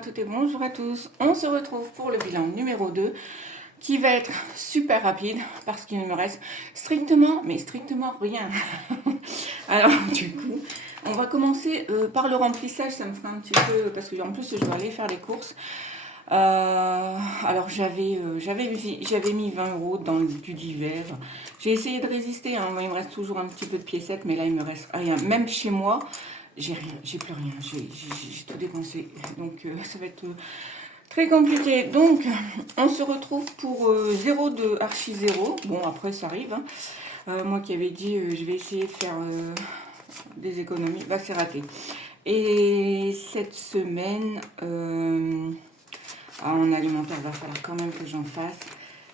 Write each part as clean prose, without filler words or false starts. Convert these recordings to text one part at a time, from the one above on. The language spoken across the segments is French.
toutes et bonjour à tous. On se retrouve pour le bilan numéro 2 qui va être super rapide parce qu'il ne me reste strictement, mais strictement rien. Alors du coup, on va commencer par le remplissage. Ça me fera un petit peu, parce que en plus je dois aller faire les courses. Alors j'avais mis 20 € dans du divers. J'ai essayé de résister, hein. Il me reste toujours un petit peu de piécettes, mais là il me reste rien. Même chez moi, j'ai rien, j'ai plus rien, j'ai tout dépensé. Donc ça va être très compliqué. Donc on se retrouve pour 0 de archi 0. Bon après ça arrive, hein. Moi qui avais dit je vais essayer de faire des économies, bah c'est raté. Et cette semaine... en alimentaire, il va falloir quand même que j'en fasse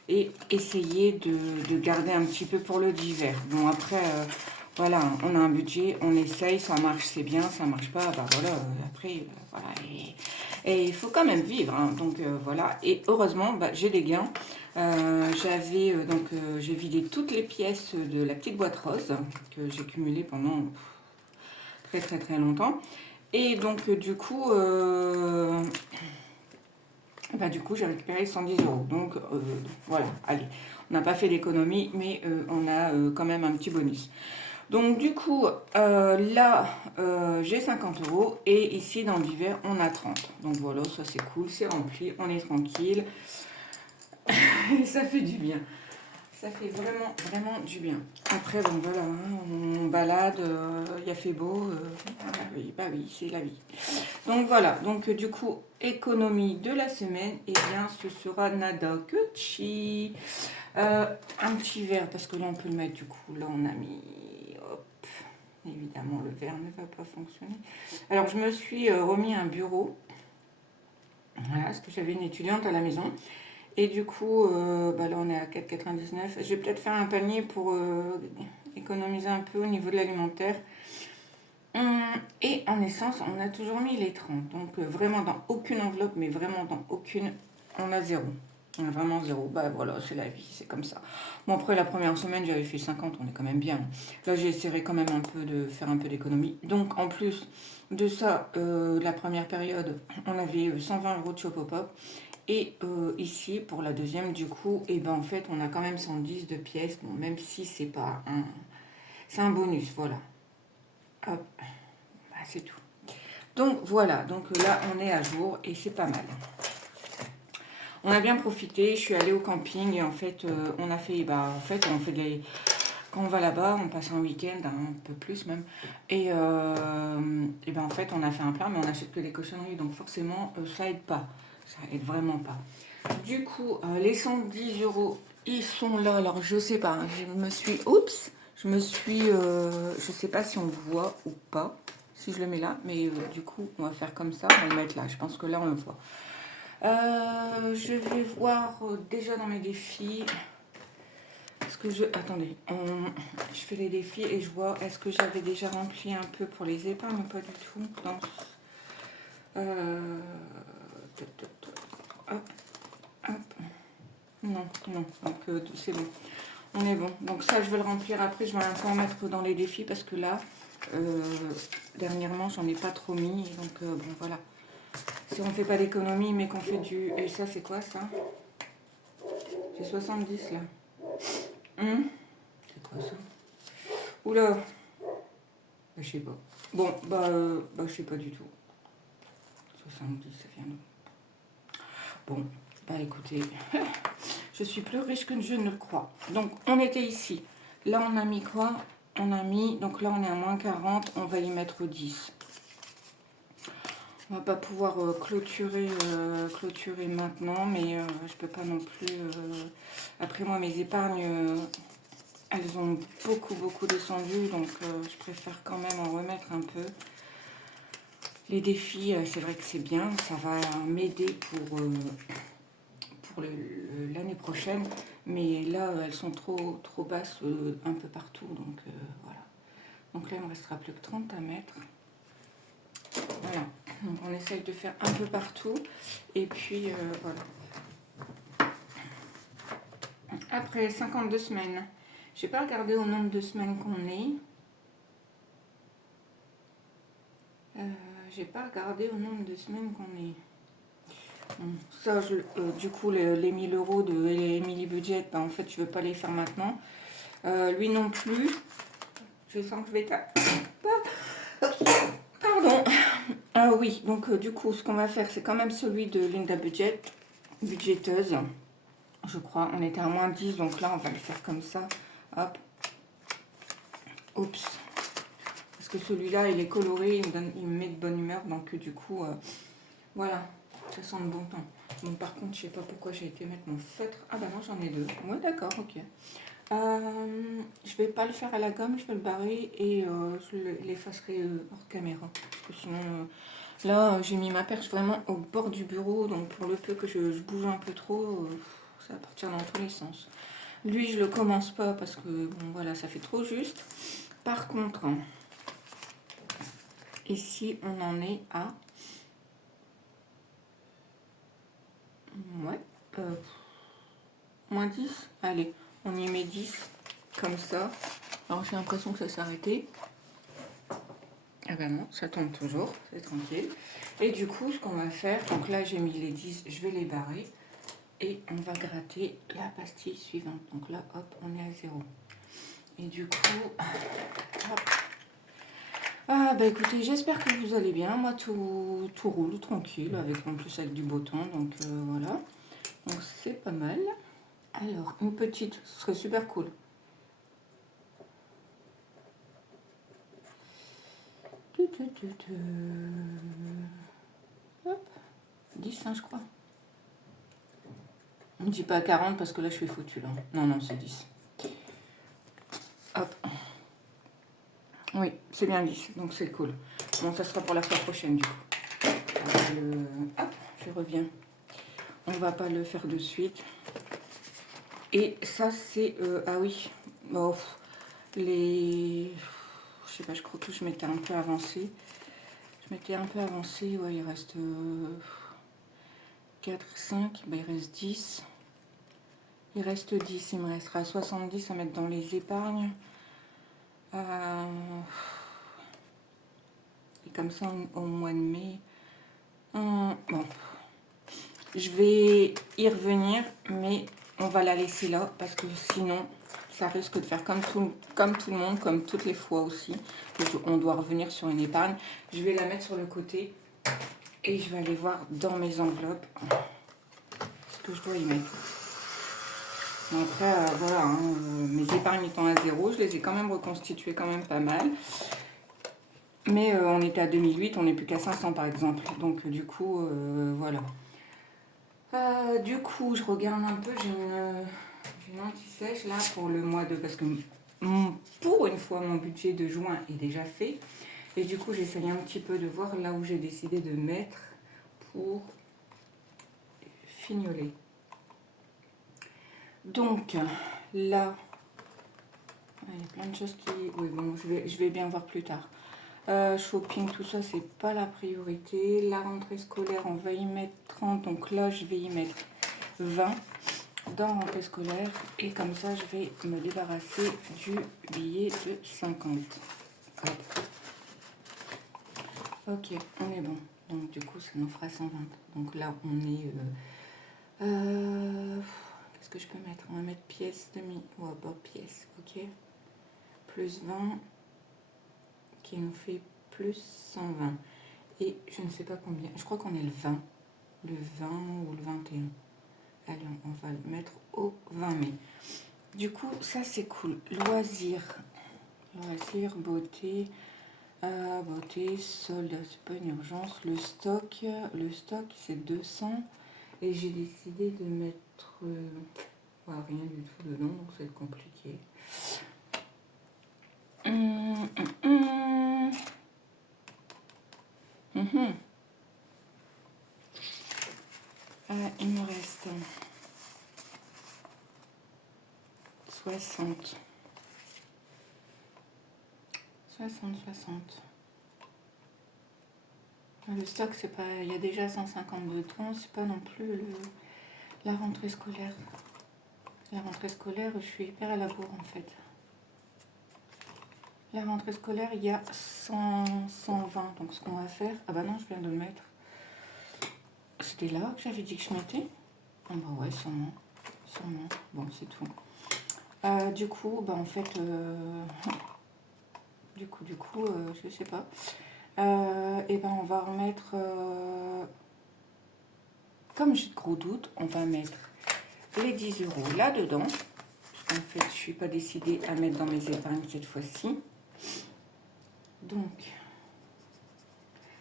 et essayer de garder un petit peu pour le d'hiver. Bon, après, voilà, on a un budget, on essaye, ça marche, c'est bien, ça marche pas, bah voilà, après, voilà. Et il faut quand même vivre, hein, donc voilà. Et heureusement, bah, j'ai des gains. J'ai vidé toutes les pièces de la petite boîte rose que j'ai cumulée pendant très très très longtemps. Et donc, du coup, j'ai récupéré 110 €. Donc, voilà, allez. On n'a pas fait d'économie, mais on a quand même un petit bonus. Donc, du coup, là, j'ai 50 €. Et ici, dans l'hiver, on a 30. Donc, voilà, ça, c'est cool. C'est rempli. On est tranquille. Et ça fait du bien. Ça fait vraiment, vraiment du bien. Après, bon, voilà, hein, on balade, il a fait beau. Bah oui, c'est la vie. Donc voilà, donc du coup, économie de la semaine, et bien ce sera nada que chi. Un petit verre, parce que là on peut le mettre du coup, là on a mis, hop, évidemment le verre ne va pas fonctionner. Alors je me suis remis un bureau, voilà, parce que j'avais une étudiante à la maison. Et du coup, là on est à 4,99. Je vais peut-être faire un panier pour économiser un peu au niveau de l'alimentaire. Et en essence, on a toujours mis les 30. Donc vraiment dans aucune enveloppe, mais vraiment dans aucune, on a 0. On a vraiment 0. Bah voilà, c'est la vie, c'est comme ça. Bon, après la première semaine, j'avais fait 50, on est quand même bien. Là, j'ai essayé quand même un peu de faire un peu d'économie. Donc en plus de ça, la première période, on avait 120 € de Chopopop. Et ici, pour la deuxième, du coup, et ben en fait, on a quand même 110 de pièces. Bon, même si c'est pas un... C'est un bonus, voilà. Hop. Bah, c'est tout. Donc voilà, donc là on est à jour et c'est pas mal. On a bien profité, je suis allée au camping et en fait on a fait, on fait des... Quand on va là-bas, on passe un week-end, un peu plus même. Et en fait on a fait un plein, mais on achète que des cochonneries, donc forcément ça aide pas. Ça aide vraiment pas. Du coup, les 110 €, ils sont là. Alors je sais pas, hein, je sais pas si on voit ou pas. Si je le mets là, mais du coup, on va faire comme ça, on va le mettre là. Je pense que là, on le voit. Je vais voir déjà dans mes défis. Est-ce que je... Attendez, je fais les défis et je vois, est-ce que j'avais déjà rempli un peu pour les épargnes ou pas du tout. Non. Hop, hop. Non, donc c'est bon. On est bon. Donc ça, je vais le remplir après. Je vais un peu en mettre dans les défis parce que là... dernièrement j'en ai pas trop mis, donc bon voilà, si on fait pas d'économie mais qu'on fait du... Et ça c'est quoi ça? J'ai 70 là. C'est quoi ça? Oula, je sais pas. Bon je sais pas du tout. 70 ça vient d'où? Bon bah écoutez, je suis plus riche que je ne le crois. Donc on était ici, là on a mis quoi? On a mis, donc là on est à moins 40, on va y mettre 10. On va pas pouvoir clôturer maintenant, mais je peux pas non plus... Après moi mes épargnes, elles ont beaucoup descendu, donc je préfère quand même en remettre un peu. Les défis, c'est vrai que c'est bien, ça va m'aider pour l'année prochaine, mais là elles sont trop basses un peu partout, donc voilà. Donc là il me restera plus que 30 à mettre. Voilà, donc on essaye de faire un peu partout. Et puis voilà. Après 52 semaines, j'ai pas regardé au nombre de semaines qu'on est. J'ai pas regardé au nombre de semaines qu'on est. Ça, du coup, les 1000 euros de Emily Budget, ben, en fait, je ne veux pas les faire maintenant. Lui non plus. Je sens que je vais taper. Pardon. Ah oui, donc du coup, ce qu'on va faire, c'est quand même celui de Linda Budgeteuse. Je crois, on était à moins 10, donc là, on va le faire comme ça. Hop. Oups. Parce que celui-là, il est coloré, il me met de bonne humeur, donc du coup, voilà, ça sent le bon temps. Bon, par contre, je sais pas pourquoi j'ai été mettre mon feutre. Ah bah non, j'en ai deux. Ouais, d'accord, ok. Je vais pas le faire à la gomme, je vais le barrer et je l'effacerai hors caméra. Parce que sinon, là, j'ai mis ma perche vraiment au bord du bureau, donc pour le peu que je bouge un peu trop, ça va partir dans tous les sens. Lui, je le commence pas parce que, bon, voilà, ça fait trop juste. Par contre, ici, on en est à... Ouais. Moins 10. Allez, on y met 10. Comme ça. Alors, j'ai l'impression que ça s'est arrêté. Ah ben non, ça tombe toujours. C'est tranquille. Et du coup, ce qu'on va faire... Donc là, j'ai mis les 10. Je vais les barrer. Et on va gratter la pastille suivante. Donc là, hop, on est à 0. Et du coup... Hop. Ah bah écoutez, j'espère que vous allez bien. Moi, tout roule tranquille, en plus avec du beau temps. Donc voilà. Donc c'est pas mal. Alors, une petite, ce serait super cool. Hop, 10, hein, je crois. On ne dit pas 40 parce que là, je suis foutue. Là. Non, non, c'est 10. Hop. Oui, c'est bien 10, donc c'est cool. Bon, ça sera pour la fois prochaine, du coup. Hop, je reviens. On va pas le faire de suite. Et ça, c'est... ah oui, bon, les... Je sais pas, je crois que je m'étais un peu avancée. Ouais, il reste 4, 5, bah, il reste 10. Il reste 10, il me restera 70 à mettre dans les épargnes. Et comme ça, au mois de mai... bon, je vais y revenir, mais on va la laisser là, parce que sinon, ça risque de faire comme tout le monde, comme toutes les fois aussi. On doit revenir sur une épargne. Je vais la mettre sur le côté et je vais aller voir dans mes enveloppes ce que je dois y mettre. Après, voilà, hein, mes épargnes étant à 0, je les ai quand même reconstituées quand même pas mal. Mais on était à 2008, on n'est plus qu'à 500 par exemple. Donc du coup, voilà. Du coup, je regarde un peu, j'ai une anti-sèche là pour le mois de... Parce que pour une fois, mon budget de juin est déjà fait. Et du coup, j'essaye un petit peu de voir là où j'ai décidé de mettre pour fignoler. Donc, là, il y a plein de choses qui... Oui, bon, je vais bien voir plus tard. Shopping, tout ça, c'est pas la priorité. La rentrée scolaire, on va y mettre 30. Donc là, je vais y mettre 20 dans la rentrée scolaire. Et comme ça, je vais me débarrasser du billet de 50. Hop. Ok, on est bon. Donc du coup, ça nous fera 120. Donc là, on est... qu'est-ce que je peux mettre? On va mettre pièce demi. Ouais, bon, pièce, ok. Plus 20, qui nous fait plus 120. Et je ne sais pas combien. Je crois qu'on est le 20. Le 20 ou le 21. Allez, on va le mettre au 20 mai. Du coup, ça c'est cool. Loisirs. Loisirs, beauté. Beauté, solde, c'est pas une urgence. Le stock c'est 200. Et j'ai décidé de mettre rien du tout dedans, donc ça va être compliqué. Il me reste 60. 60. Le stock, c'est pas... Il y a déjà 152 temps, c'est pas non plus la rentrée scolaire. La rentrée scolaire, je suis hyper à la bourre en fait. La rentrée scolaire, il y a 120. Donc ce qu'on va faire... Ah bah non, je viens de le mettre. c'était là que j'avais dit que je mettais? Ah bah ouais, sûrement. Sûrement. Bon, c'est tout. Du coup, bah en fait, je sais pas. Et ben on va remettre, comme j'ai de gros doutes, on va mettre les 10 euros là-dedans. En fait, je suis pas décidée à mettre dans mes épargnes cette fois-ci. Donc,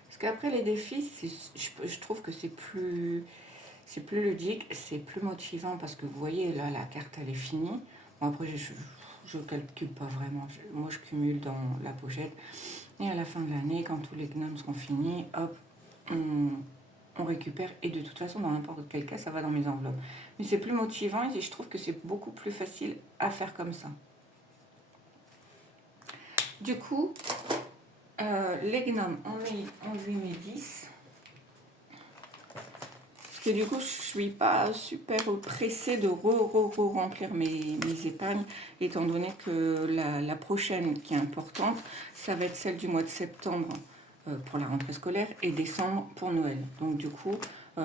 parce qu'après les défis, je trouve que c'est plus ludique, c'est plus motivant parce que vous voyez là, la carte elle est finie. Bon, après, je calcule pas vraiment. Moi, je cumule dans la pochette. Et à la fin de l'année, quand tous les gnomes seront finis, hop, on récupère. Et de toute façon, dans n'importe quel cas, ça va dans mes enveloppes. Mais c'est plus motivant et je trouve que c'est beaucoup plus facile à faire comme ça. Du coup, les gnomes, on lui met 10. Et du coup, je suis pas super pressée de remplir mes épargnes, étant donné que la prochaine qui est importante, ça va être celle du mois de septembre pour la rentrée scolaire et décembre pour Noël. Donc du coup,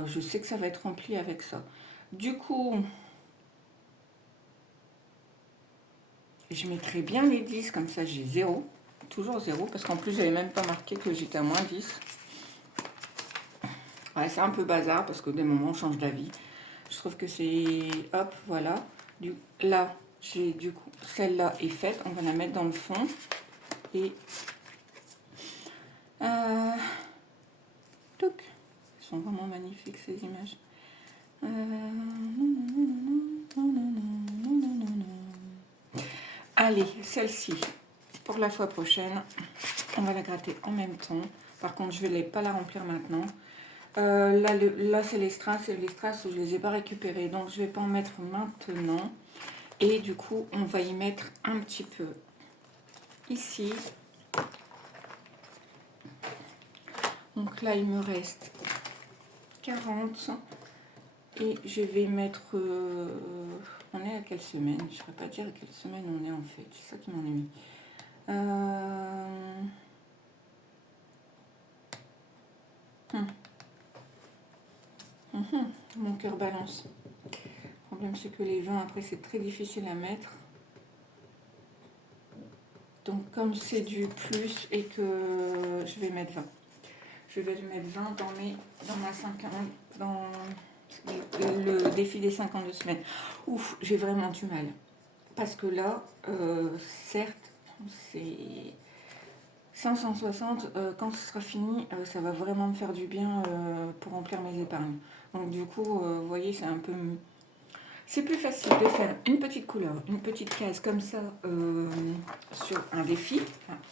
je sais que ça va être rempli avec ça. Du coup, je mettrai bien les 10, comme ça j'ai 0, toujours 0, parce qu'en plus j'avais même pas marqué que j'étais à moins 10. Ouais, c'est un peu bazar parce que des moments on change d'avis. Je trouve que c'est... Hop, voilà. Là, j'ai du coup... Celle-là est faite. On va la mettre dans le fond. Et... Touc. Elles sont vraiment magnifiques ces images. Allez, celle-ci, pour la fois prochaine, on va la gratter en même temps. Par contre, je ne vais pas la remplir maintenant. Là c'est les strass, je ne les ai pas récupérés, donc je ne vais pas en mettre maintenant. Et du coup, on va y mettre un petit peu ici. Donc là, il me reste 40. Et je vais mettre... on est à quelle semaine? Je ne saurais pas dire à quelle semaine on est en fait. C'est ça qui m'ennuie. Mon cœur balance. Le problème, c'est que les 20, après, c'est très difficile à mettre. Donc, comme c'est du plus et que je vais mettre 20. Je vais mettre 20 dans ma 50, dans le défi des 52 semaines. Ouf, j'ai vraiment du mal. Parce que là, certes, c'est 560. Quand ce sera fini, ça va vraiment me faire du bien pour remplir mes épargnes. Donc du coup, vous voyez, c'est un peu... C'est plus facile de faire une petite couleur, une petite case comme ça sur un défi,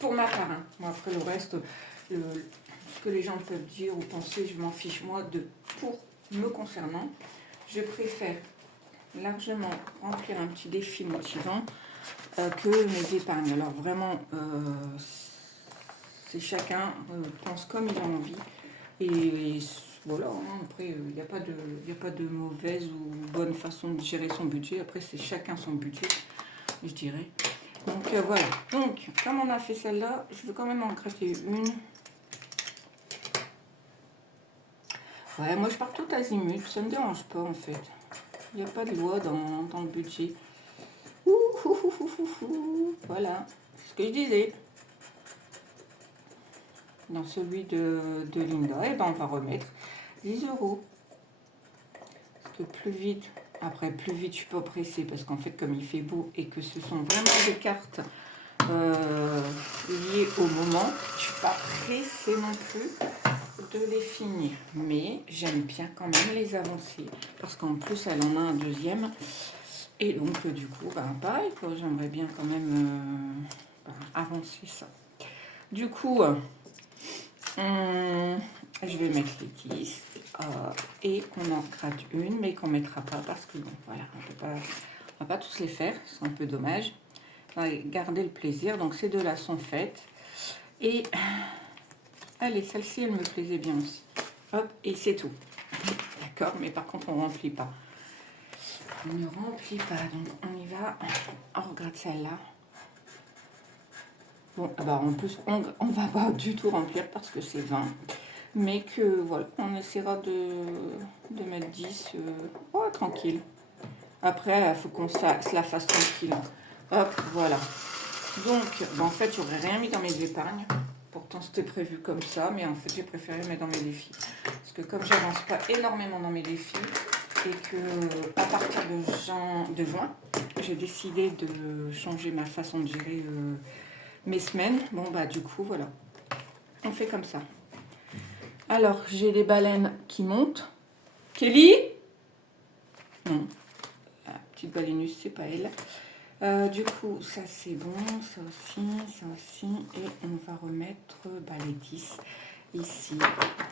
pour ma part. Hein. Moi, après le reste, ce que les gens peuvent dire ou penser, je m'en fiche. Moi, pour me concernant, je préfère largement remplir un petit défi motivant que mes épargnes. Alors vraiment, c'est chacun pense comme il a envie. Et voilà, hein, après, il n'y a pas de mauvaise ou bonne façon de gérer son budget. Après, c'est chacun son budget, je dirais. Donc voilà. Donc, comme on a fait celle-là, je vais quand même en gratter une. Ouais, moi je pars tout azimut, ça ne me dérange pas en fait. Il n'y a pas de loi dans le budget. Voilà, c'est ce que je disais. Dans celui de Linda, et ben on va remettre 10 euros. Parce que plus vite, après plus vite je suis pas pressée parce qu'en fait comme il fait beau et que ce sont vraiment des cartes liées au moment, je suis pas pressée non plus de les finir. Mais j'aime bien quand même les avancer parce qu'en plus elle en a un deuxième. Et donc du coup, bah, pareil, j'aimerais bien quand même avancer ça. Du coup, je vais mettre les 10 et on en gratte une, mais qu'on ne mettra pas parce que bon, voilà, on va pas tous les faire, c'est un peu dommage. On va garder le plaisir, donc ces deux-là sont faites. Et allez, celle-ci, elle me plaisait bien aussi. Hop, et c'est tout. D'accord, mais par contre, on ne remplit pas. On ne remplit pas, donc on y va. On regarde celle-là. Bon, bah en plus, on va pas du tout remplir parce que c'est 20. mais que voilà, on essaiera de mettre 10 ouais, tranquille. Après, il faut qu'on se la fasse tranquille. Hop, voilà. Donc, ben, en fait, j'aurais rien mis dans mes épargnes. Pourtant, c'était prévu comme ça, mais en fait, j'ai préféré mettre dans mes défis. Parce que comme j'avance pas énormément dans mes défis, et que à partir de juin, j'ai décidé de changer ma façon de gérer mes semaines. Bon, bah du coup, voilà. On fait comme ça. Alors, j'ai les baleines qui montent. Kelly? Non. La petite baleineuse, c'est pas elle. Du coup, ça c'est bon, ça aussi, et on va remettre les 10 ici,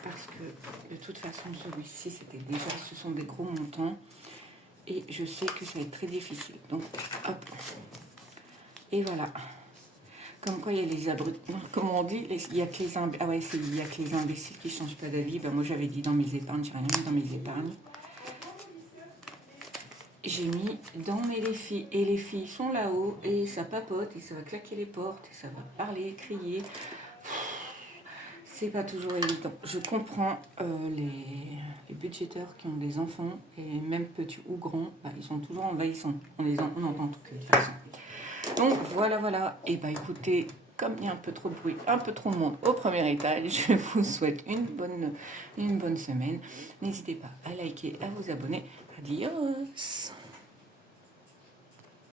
parce que de toute façon, celui-ci, c'était déjà, ce sont des gros montants, et je sais que ça va être très difficile. Donc, hop, et voilà. Comme quoi, il y a les abrutis, comme on dit, il y a que les imbéciles, ah ouais, il y a que les imbéciles qui changent pas d'avis. Ben, moi, j'avais dit dans mes épargnes, j'ai rien mis dans mes épargnes. J'ai mis dans mes défis et les filles sont là-haut et ça papote et ça va claquer les portes et ça va parler, crier. C'est pas toujours évident. Je comprends les budgétaires qui ont des enfants et même petits ou grands, ils sont toujours envahissants. On entend tout de toute façon. Donc voilà. Et écoutez, comme il y a un peu trop de bruit, un peu trop de monde au premier étage, je vous souhaite une bonne semaine. N'hésitez pas à liker, à vous abonner. Adios.